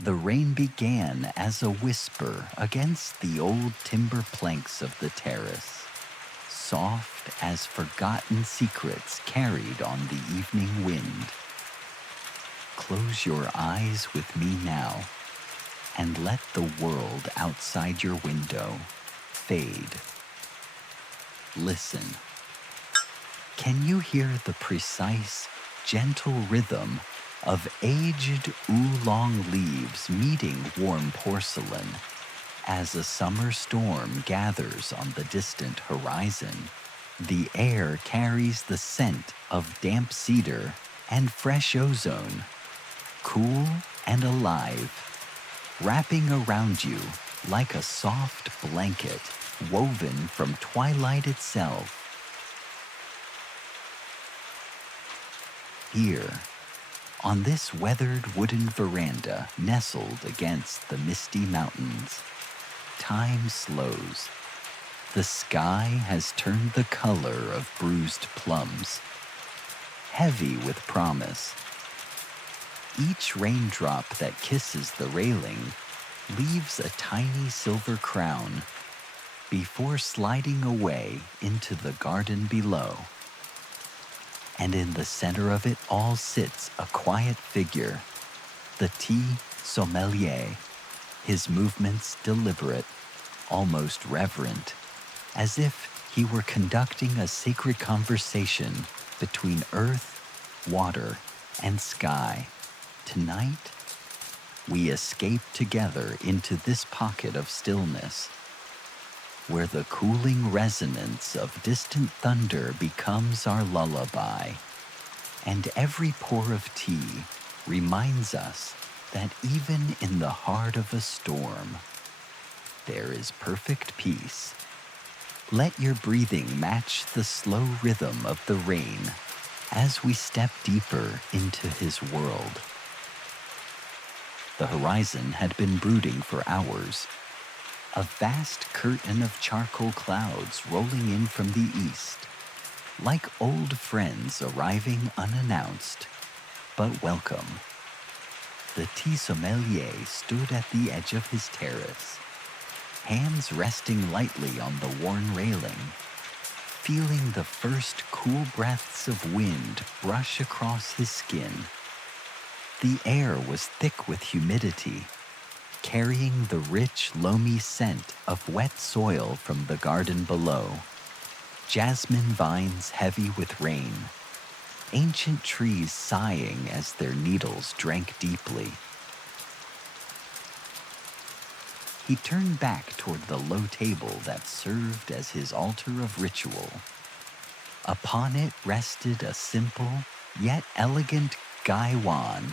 The rain began as a whisper against the old timber planks of the terrace, soft as forgotten secrets carried on the evening wind. Close your eyes with me now and let the world outside your window fade. Listen. Can you hear the precise, gentle rhythm of aged oolong leaves meeting warm porcelain as a summer storm gathers on the distant horizon? The air carries the scent of damp cedar and fresh ozone, cool and alive, wrapping around you like a soft blanket woven from twilight itself. Here, on this weathered wooden veranda nestled against the misty mountains, time slows. The sky has turned the color of bruised plums, heavy with promise. Each raindrop that kisses the railing leaves a tiny silver crown before sliding away into the garden below. And in the center of it all sits a quiet figure, the Tea Sommelier, his movements deliberate, almost reverent, as if he were conducting a sacred conversation between earth, water, and sky. Tonight, we escape together into this pocket of stillness, where the cooling resonance of distant thunder becomes our lullaby, and every pour of tea reminds us that even in the heart of a storm, there is perfect peace. Let your breathing match the slow rhythm of the rain as we step deeper into his world. The horizon had been brooding for hours, a vast curtain of charcoal clouds rolling in from the east, like old friends arriving unannounced, but welcome. The Tea Sommelier stood at the edge of his terrace, hands resting lightly on the worn railing, feeling the first cool breaths of wind brush across his skin. The air was thick with humidity, carrying the rich, loamy scent of wet soil from the garden below. Jasmine vines heavy with rain, ancient trees sighing as their needles drank deeply. He turned back toward the low table that served as his altar of ritual. Upon it rested a simple, yet elegant gaiwan,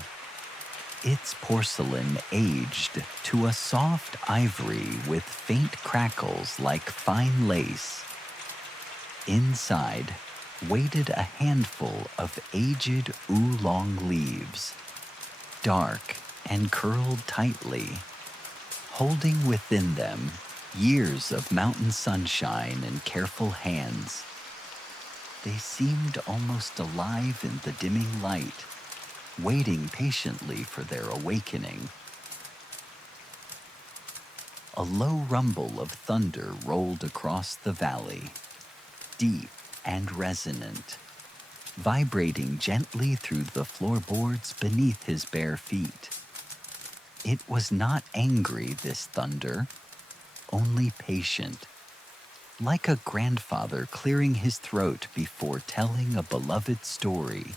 its porcelain aged to a soft ivory with faint crackles like fine lace. Inside waited a handful of aged oolong leaves, dark and curled tightly, holding within them years of mountain sunshine and careful hands. They seemed almost alive in the dimming light, waiting patiently for their awakening. A low rumble of thunder rolled across the valley, deep and resonant, vibrating gently through the floorboards beneath his bare feet. It was not angry, this thunder, only patient, like a grandfather clearing his throat before telling a beloved story.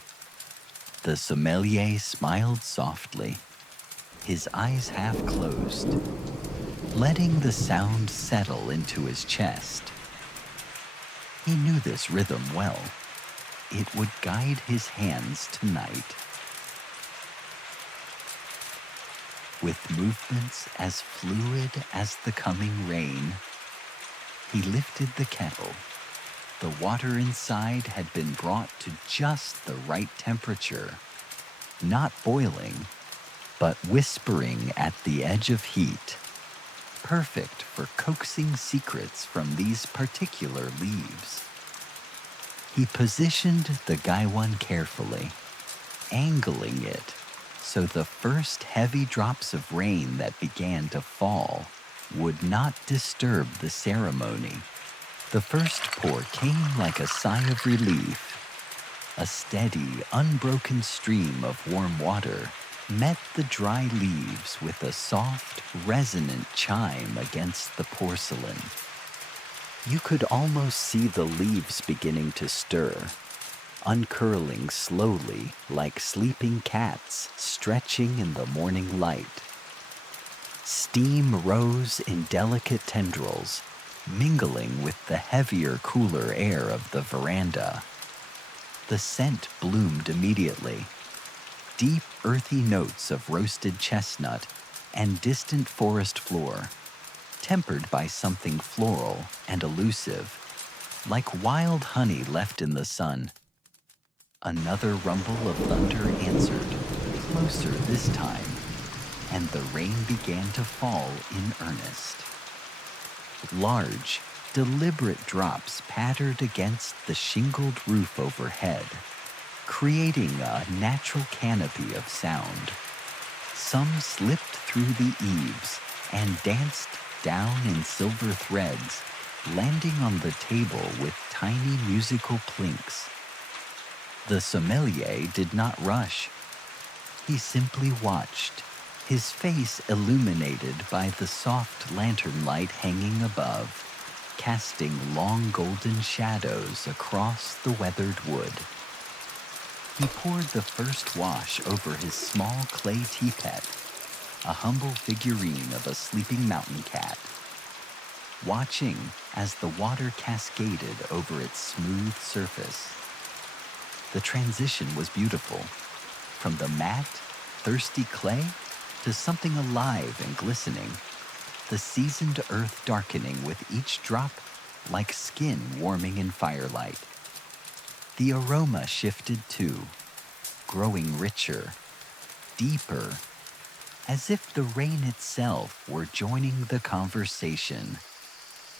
The sommelier smiled softly, his eyes half closed, letting the sound settle into his chest. He knew this rhythm well. It would guide his hands tonight. With movements as fluid as the coming rain, he lifted the kettle. The water inside had been brought to just the right temperature, not boiling, but whispering at the edge of heat, perfect for coaxing secrets from these particular leaves. He positioned the gaiwan carefully, angling it so the first heavy drops of rain that began to fall would not disturb the ceremony. The first pour came like a sigh of relief. A steady, unbroken stream of warm water met the dry leaves with a soft, resonant chime against the porcelain. You could almost see the leaves beginning to stir, uncurling slowly like sleeping cats stretching in the morning light. Steam rose in delicate tendrils, mingling with the heavier, cooler air of the veranda. The scent bloomed immediately. Deep, earthy notes of roasted chestnut and distant forest floor, tempered by something floral and elusive, like wild honey left in the sun. Another rumble of thunder answered, closer this time, and the rain began to fall in earnest. Large, deliberate drops pattered against the shingled roof overhead, creating a natural canopy of sound. Some slipped through the eaves and danced down in silver threads, landing on the table with tiny musical plinks. The sommelier did not rush. He simply watched, his face illuminated by the soft lantern light hanging above, casting long golden shadows across the weathered wood. He poured the first wash over his small clay teapot, a humble figurine of a sleeping mountain cat, watching as the water cascaded over its smooth surface. The transition was beautiful, from the matte, thirsty clay to something alive and glistening, the seasoned earth darkening with each drop like skin warming in firelight. The aroma shifted too, growing richer, deeper, as if the rain itself were joining the conversation,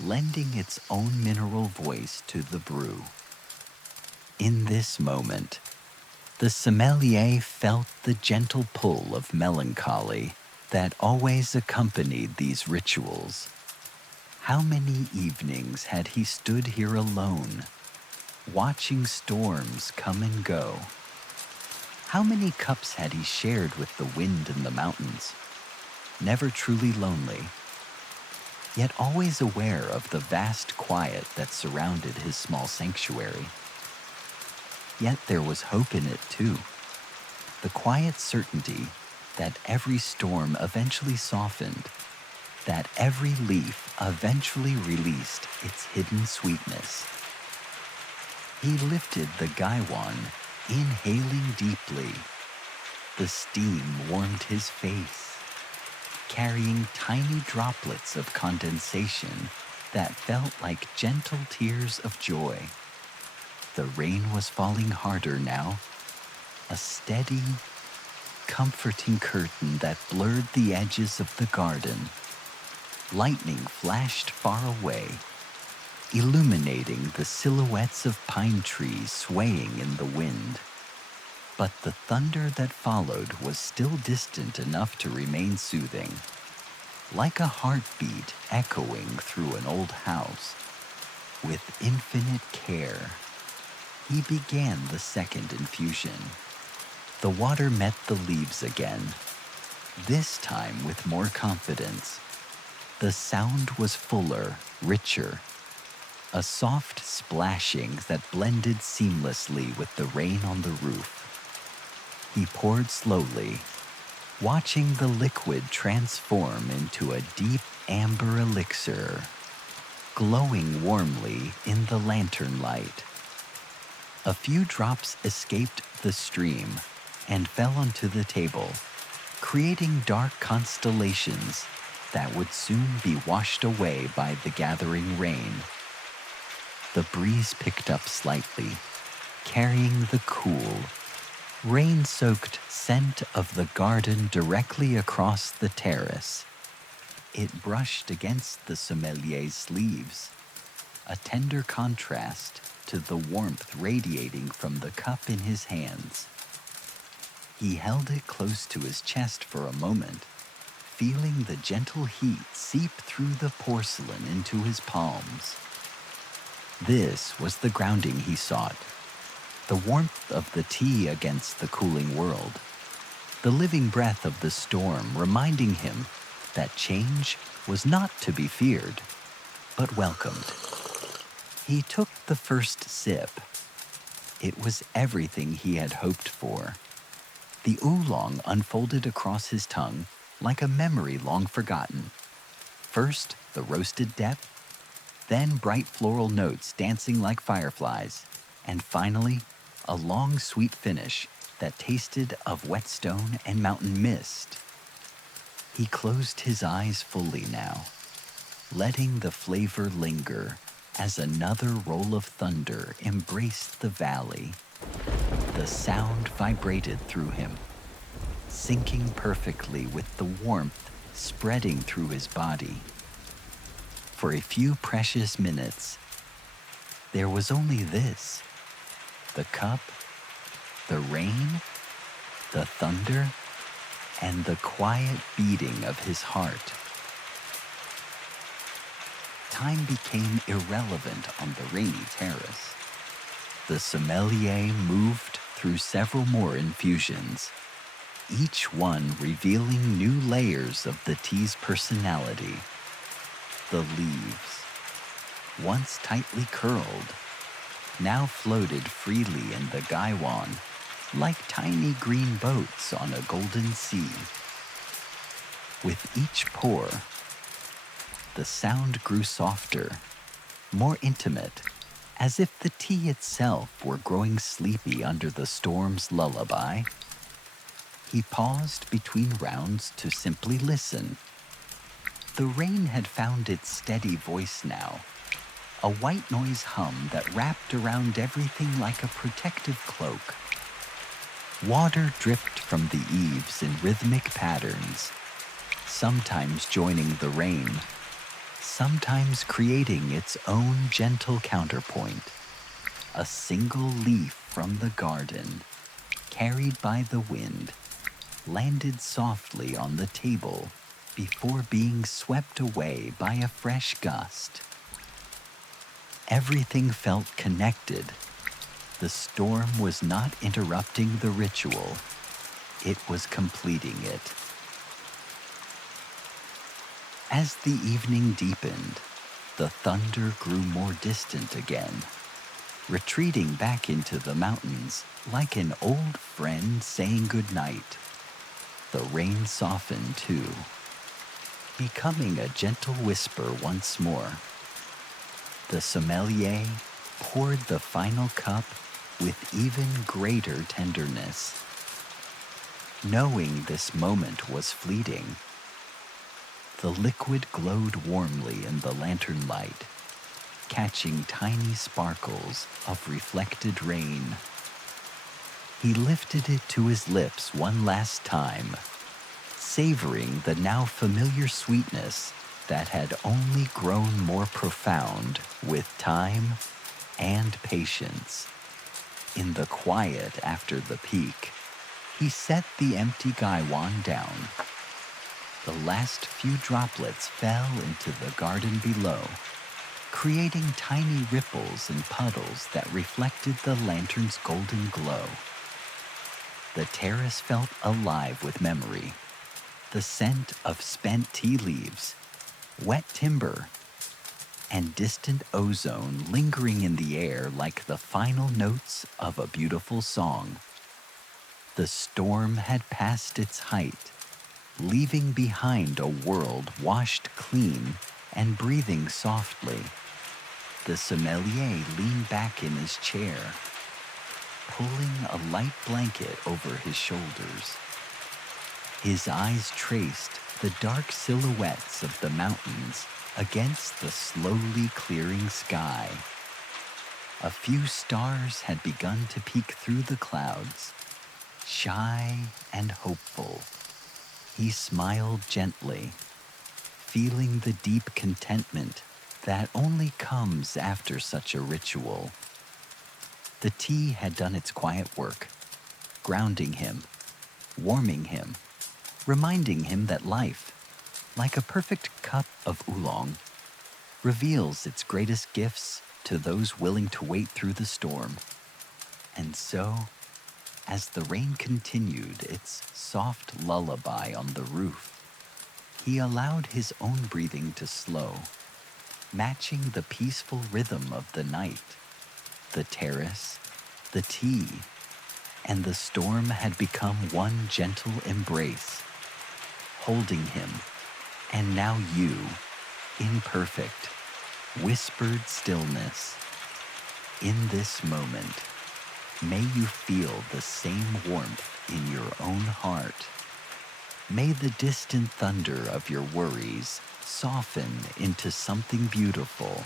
lending its own mineral voice to the brew. In this moment, the sommelier felt the gentle pull of melancholy that always accompanied these rituals. How many evenings had he stood here alone, watching storms come and go? How many cups had he shared with the wind in the mountains, never truly lonely, yet always aware of the vast quiet that surrounded his small sanctuary? Yet there was hope in it too, the quiet certainty that every storm eventually softened, that every leaf eventually released its hidden sweetness. He lifted the gaiwan, inhaling deeply. The steam warmed his face, carrying tiny droplets of condensation that felt like gentle tears of joy. The rain was falling harder now, a steady, comforting curtain that blurred the edges of the garden. Lightning flashed far away, illuminating the silhouettes of pine trees swaying in the wind. But the thunder that followed was still distant enough to remain soothing, like a heartbeat echoing through an old house. With infinite care, he began the second infusion. The water met the leaves again, this time with more confidence. The sound was fuller, richer, a soft splashing that blended seamlessly with the rain on the roof. He poured slowly, watching the liquid transform into a deep amber elixir, glowing warmly in the lantern light. A few drops escaped the stream and fell onto the table, creating dark constellations that would soon be washed away by the gathering rain. The breeze picked up slightly, carrying the cool, rain-soaked scent of the garden directly across the terrace. It brushed against the sommelier's sleeves, a tender contrast to the warmth radiating from the cup in his hands. He held it close to his chest for a moment, feeling the gentle heat seep through the porcelain into his palms. This was the grounding he sought, the warmth of the tea against the cooling world, the living breath of the storm reminding him that change was not to be feared, but welcomed. He took the first sip. It was everything he had hoped for. The oolong unfolded across his tongue like a memory long forgotten. First, the roasted depth, then bright floral notes dancing like fireflies, and finally, a long sweet finish that tasted of whetstone and mountain mist. He closed his eyes fully now, letting the flavor linger as another roll of thunder embraced the valley. The sound vibrated through him, syncing perfectly with the warmth spreading through his body. For a few precious minutes, there was only this: the cup, the rain, the thunder, and the quiet beating of his heart. Time became irrelevant on the rainy terrace. The sommelier moved through several more infusions, each one revealing new layers of the tea's personality. The leaves, once tightly curled, now floated freely in the gaiwan like tiny green boats on a golden sea. With each pour, the sound grew softer, more intimate, as if the tea itself were growing sleepy under the storm's lullaby. He paused between rounds to simply listen. The rain had found its steady voice now, a white noise hum that wrapped around everything like a protective cloak. Water dripped from the eaves in rhythmic patterns, sometimes joining the rain, sometimes creating its own gentle counterpoint. A single leaf from the garden, carried by the wind, landed softly on the table before being swept away by a fresh gust. Everything felt connected. The storm was not interrupting the ritual. It was completing it. As the evening deepened, the thunder grew more distant again, retreating back into the mountains like an old friend saying goodnight. The rain softened too, becoming a gentle whisper once more. The sommelier poured the final cup with even greater tenderness. Knowing this moment was fleeting, the liquid glowed warmly in the lantern light, catching tiny sparkles of reflected rain. He lifted it to his lips one last time, savoring the now familiar sweetness that had only grown more profound with time and patience. In the quiet after the peak, he set the empty gaiwan down. The last few droplets fell into the garden below, creating tiny ripples and puddles that reflected the lantern's golden glow. The terrace felt alive with memory, the scent of spent tea leaves, wet timber, and distant ozone lingering in the air like the final notes of a beautiful song. The storm had passed its height, leaving behind a world washed clean and breathing softly. The sommelier leaned back in his chair, pulling a light blanket over his shoulders. His eyes traced the dark silhouettes of the mountains against the slowly clearing sky. A few stars had begun to peek through the clouds, shy and hopeful. He smiled gently, feeling the deep contentment that only comes after such a ritual. The tea had done its quiet work, grounding him, warming him, reminding him that life, like a perfect cup of oolong, reveals its greatest gifts to those willing to wait through the storm. And so, as the rain continued its soft lullaby on the roof, he allowed his own breathing to slow, matching the peaceful rhythm of the night. The terrace, the tea, and the storm had become one gentle embrace, holding him, and now you, in perfect, whispered stillness. In this moment, may you feel the same warmth in your own heart. May the distant thunder of your worries soften into something beautiful.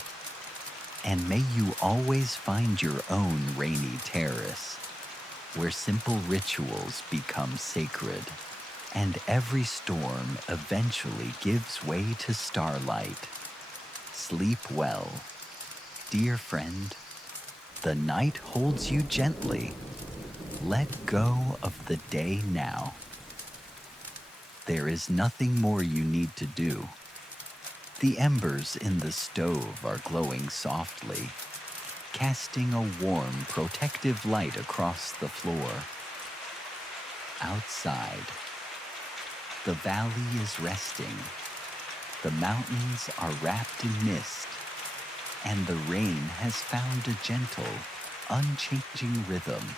And may you always find your own rainy terrace, where simple rituals become sacred, and every storm eventually gives way to starlight. Sleep well, dear friend. The night holds you gently. Let go of the day now. There is nothing more you need to do. The embers in the stove are glowing softly, casting a warm, protective light across the floor. Outside, the valley is resting. The mountains are wrapped in mist, and the rain has found a gentle, unchanging rhythm.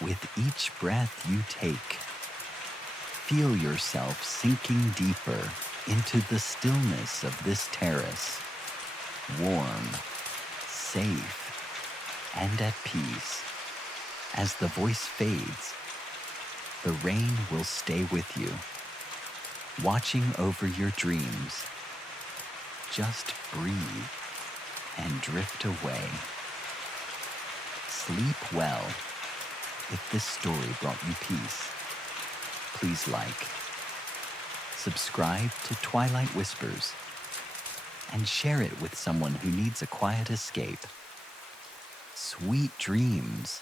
With each breath you take, feel yourself sinking deeper into the stillness of this terrace, warm, safe, and at peace. As the voice fades, the rain will stay with you, watching over your dreams. Just breathe and drift away. Sleep well. If this story brought you peace, please like, subscribe to Twilight Whispers, and share it with someone who needs a quiet escape. Sweet dreams,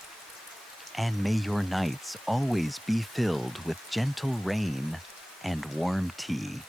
and may your nights always be filled with gentle rain and warm tea.